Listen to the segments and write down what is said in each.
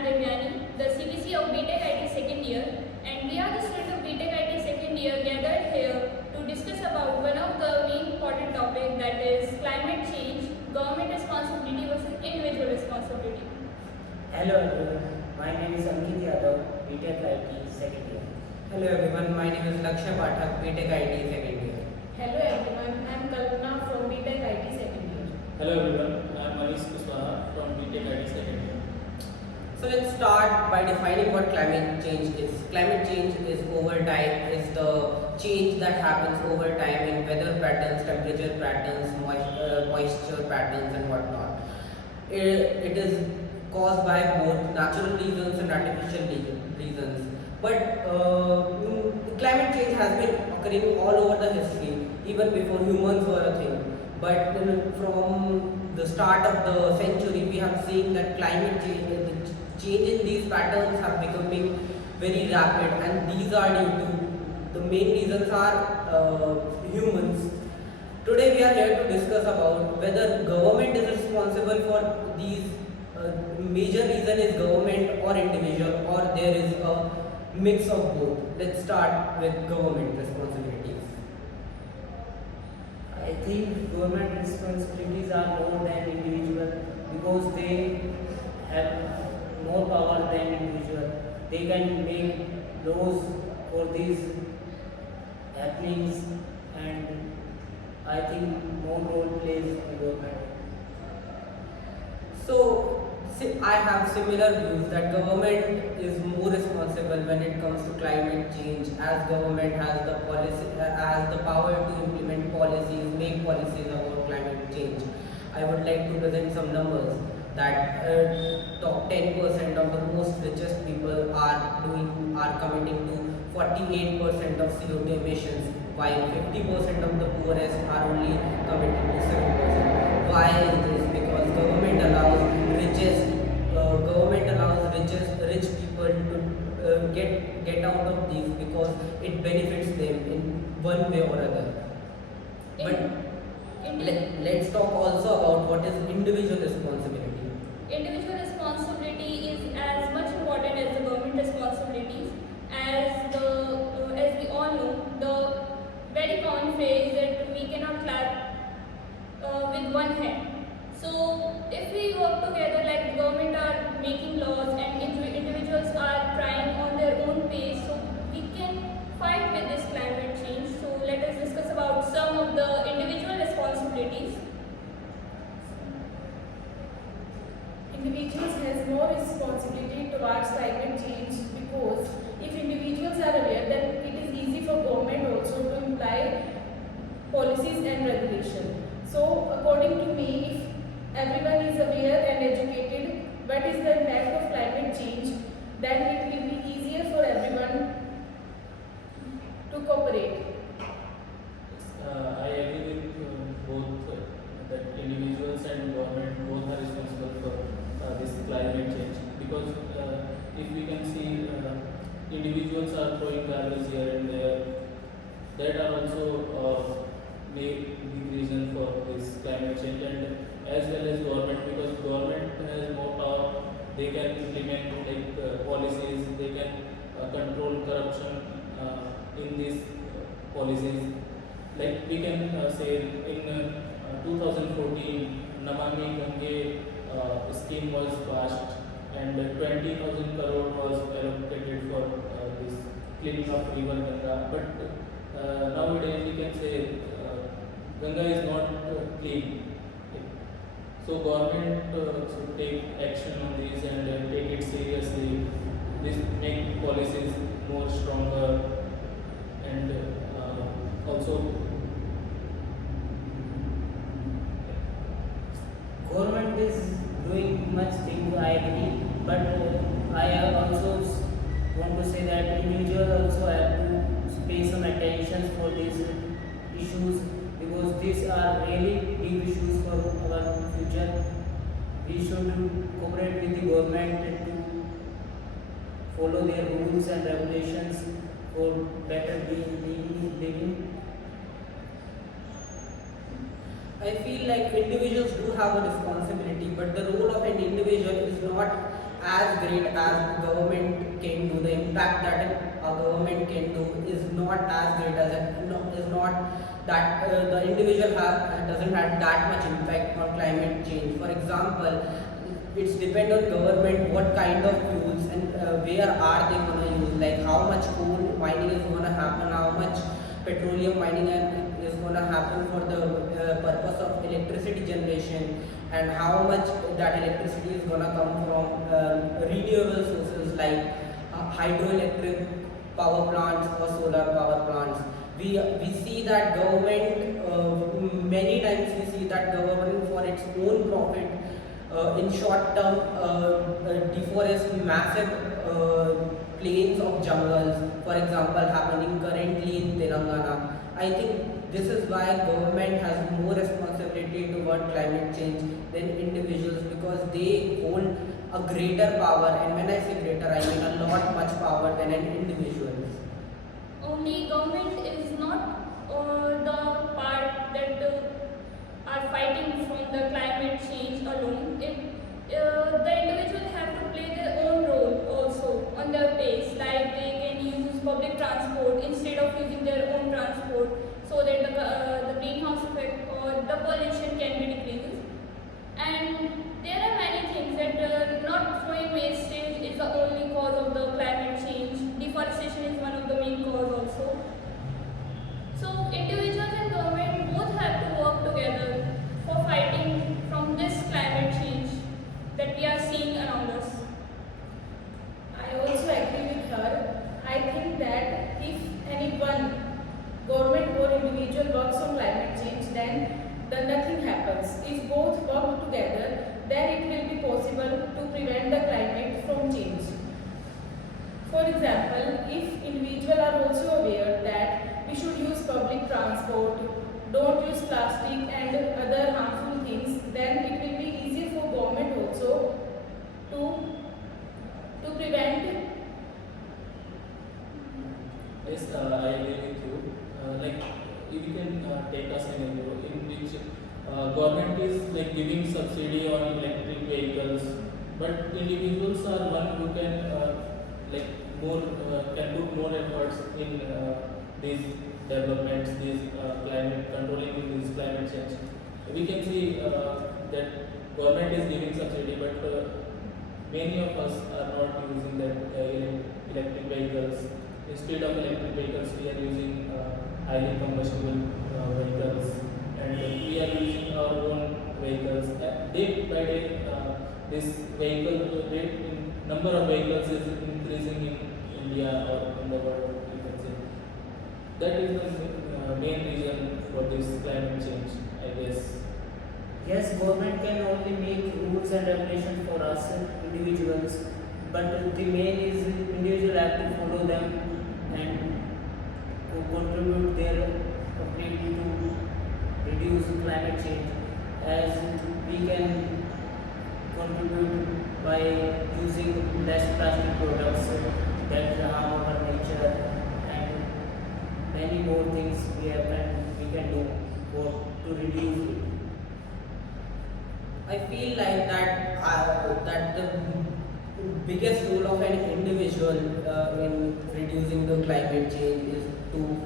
am Devyani, the CBC of BTech IT second year, and we are the students of BTech IT second year gathered here to discuss about one of the main important topic, that is climate change, government responsibility versus individual responsibility. Hello everyone, my name is Ankit Yadav, BTech IT second year. Hello everyone, my name is Lakshya Pathak, BTech IT second year. Hello everyone, I am Kalpana from BTech IT second year. Hello everyone, I am Manish Kuswaha from BTech IT second year. So let's start by defining what climate change is. Climate change is the change that happens over time in weather patterns, temperature patterns, moisture patterns and whatnot. It is caused by both natural reasons and artificial reasons. But climate change has been occurring all over the history, even before humans were a thing. But from the start of the century, we have seen that climate change, the change in these patterns have becoming very rapid, and these are due to, the main reasons are humans. Today we are here to discuss about whether government is responsible for these. Major reason is government or individual, or there is a mix of both. Let's start with government responsibilities. I think government responsibilities are more than individual because they have more power than individual. They can make laws for these happenings, and I think more role plays the government. So I have similar views that government is more responsible when it comes to climate change, as government has the power to implement policies, make policies about climate change. I would like to present some numbers that top 10% of the most richest people are committing to 48% of CO2 emissions, while 50% of the poorest are only committing to 7%. Why is this? Because government allows rich people to get out of these because it benefits them in one way or other. But let's talk also about what is individual responsibility. Individual responsibility is as much important as the government responsibilities, as we all know, the very common phrase that we cannot clap with one hand. So if we work together, like government are making laws and individuals are trying on their own pace, so we can fight with this climate change. So let us discuss about some of the individual responsibilities. Individuals has more responsibility towards climate change because if individuals are aware, then it is easy for government also to imply policies and regulation. So according to me, if everyone is aware and educated what is the impact of climate change, then it will be easier for everyone to cooperate. I agree with both that individuals and government both are responsible for this climate change, because if we can see individuals are throwing garbage here and there, that are also big reason for this climate change, and as well as government, because government has more power. They can implement policies, they can control corruption in these policies. Like we can say in 2014 Namami Gange scheme was passed, and 20,000 crore was allocated for this cleaning of river Ganga. But nowadays we can say Ganga is not clean. So government should take action on this and take it seriously. This make policies more stronger, and also Government is doing much things, I agree, but I also want to say that individuals also have to pay some attention for these issues, because these are really big issues for our future. We should cooperate with the government to follow their rules and regulations for better living. I feel like individuals do have a responsibility, but the role of an individual is not as great as government can do, the impact that a government can do is not as great as is not that the individual doesn't have that much impact on climate change. For example, it's depend on government what kind of fuels and where are they gonna use, like how much coal mining is gonna happen, how much petroleum mining is gonna happen for the purpose of electricity generation, and how much that electricity is gonna come from renewable sources like hydroelectric power plants or solar power plants. We see that government many times we see that government for its own profit in short term deforest massive plains of jungles, for example happening currently in Telangana. I think this is why government has more responsibility toward climate change than individuals, because they hold a greater power, and when I say greater I mean a lot much power than an individual. Only government is not the part that are fighting from the climate change alone. The individual have to play their own role also on their pace, like they can use public transport instead of using their own transport, so that the greenhouse effect or the pollution can be decreased. And there are many things that not throwing wastage is the only cause of the climate change. Deforestation is one of the main cause also. So individuals and government both have to work together for fighting from this climate change that we are seeing around us. I also agree with her. I think that if anyone, government or individual works on climate change, then nothing happens. If both work together, then it will be possible to prevent the climate from change. For example, if individuals are also aware that we should use public transport, don't use plastic and other harmful things, then it will be easier for government also to prevent. Yes, I agree with you. Like, if you can take a scenario in which government is like giving subsidy on electric vehicles, but individuals are one who can like more can put more efforts in these developments, these climate controlling these climate change. We can see that government is giving subsidy, but many of us are not using that electric vehicles. Instead of electric vehicles, we are using highly combustible vehicles, and we are using our own vehicles. Day by day, this vehicle rate in number of vehicles is increasing in India or in the world. You can say that is the main reason for this climate change, I guess. Yes, government can only make rules and regulations for us individuals, but the main is individual have to follow them and to contribute their completely to reduce climate change, as we can contribute by using less plastic products that harm our nature, and many more things we can do to reduce it. I feel like that the biggest role of an individual in reducing the climate change is to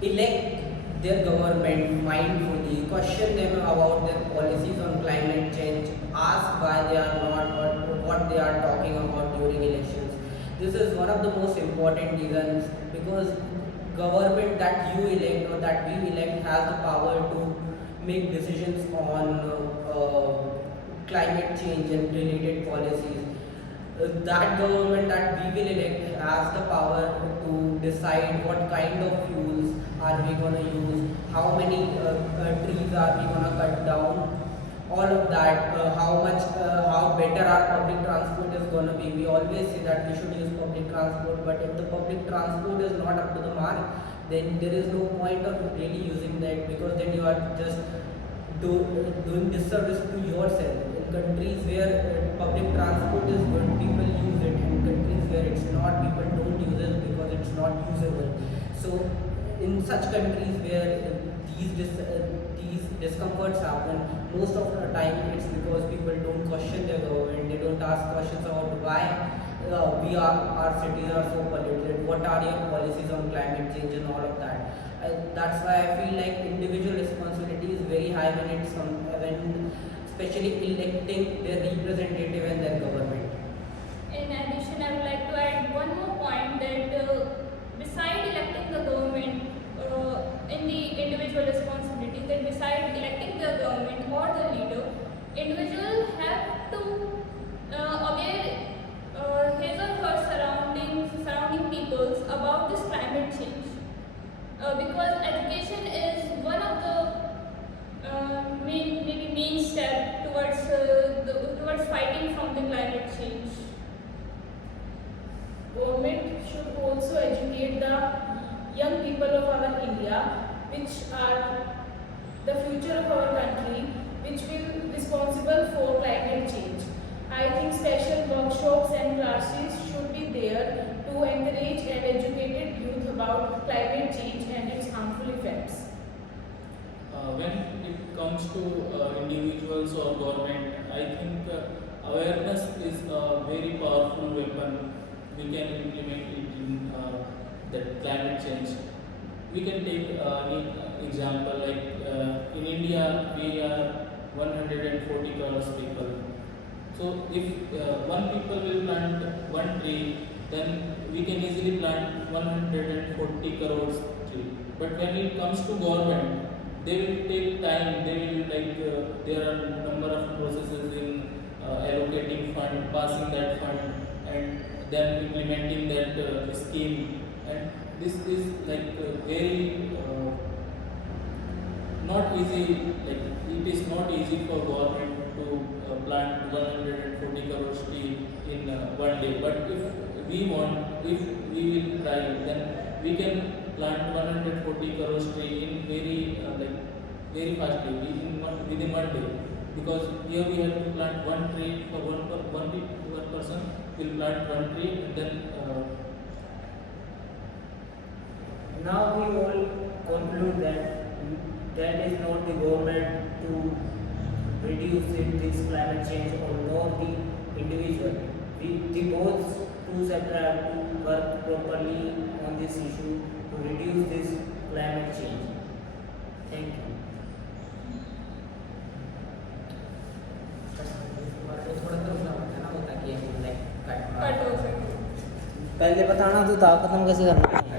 elect their government mindfully, question them about their policies on climate change, ask why they are not or what they are talking about during elections. This is one of the most important reasons, because government that you elect or that we elect has the power to make decisions on climate change and related policies. That government that we will elect has the power to decide what kind of fuels are we going to use, how many trees are we going to cut down, all of that, how better our public transport is going to be. We always say that we should use public transport, but if the public transport is not up to the mark, then there is no point of really using that, because then you are just doing disservice to yourself. In countries where public transport is good, people use it. In countries where it's not, people don't use it because it's not usable. So in such countries where these discomforts happen, most of the time it's because people don't question their government, they don't ask questions about why our cities are so polluted, what are your policies on climate change and all of that. That's why I feel like individual responsibility is very high when especially electing their representative and their government. In addition, I would like to add one more point that beside electing the government, in the individual responsibilities, that beside electing the government or the leader, individual have to aware his or her surrounding peoples about this climate change. Because education is one of the main step towards fighting from the climate change. Government should also educate the young people of our India, which are the future of our country, which will be responsible for climate change. I think special workshops and classes should be there to encourage and educate youth about climate change and its harmful effects. When it comes to individuals or government, I think awareness is a very powerful weapon. We can implement it in that climate change. We can take an example like in India we are 140 crores people. So if one people will plant one tree, then we can easily plant 140 crores tree. But when it comes to government, they will take time. They will there are number of processes in allocating fund, passing that fund, and then implementing that scheme. And this is very not easy. Like it is not easy for government to plant 140 crores tree in one day. But if we will try, then we can plant 140 crores tree in very fastly within one day. Because here we have to plant one tree for one person will plant one tree, and then Now we all conclude that is not the government to reduce this climate change or nor the individual. The both two sectors have to work properly on this issue to reduce this climate change. Thank you. थोड़ा तो समझना होता कि like Cut हो सकता है। पहले बताना तो था, खत्म कैसे करना है?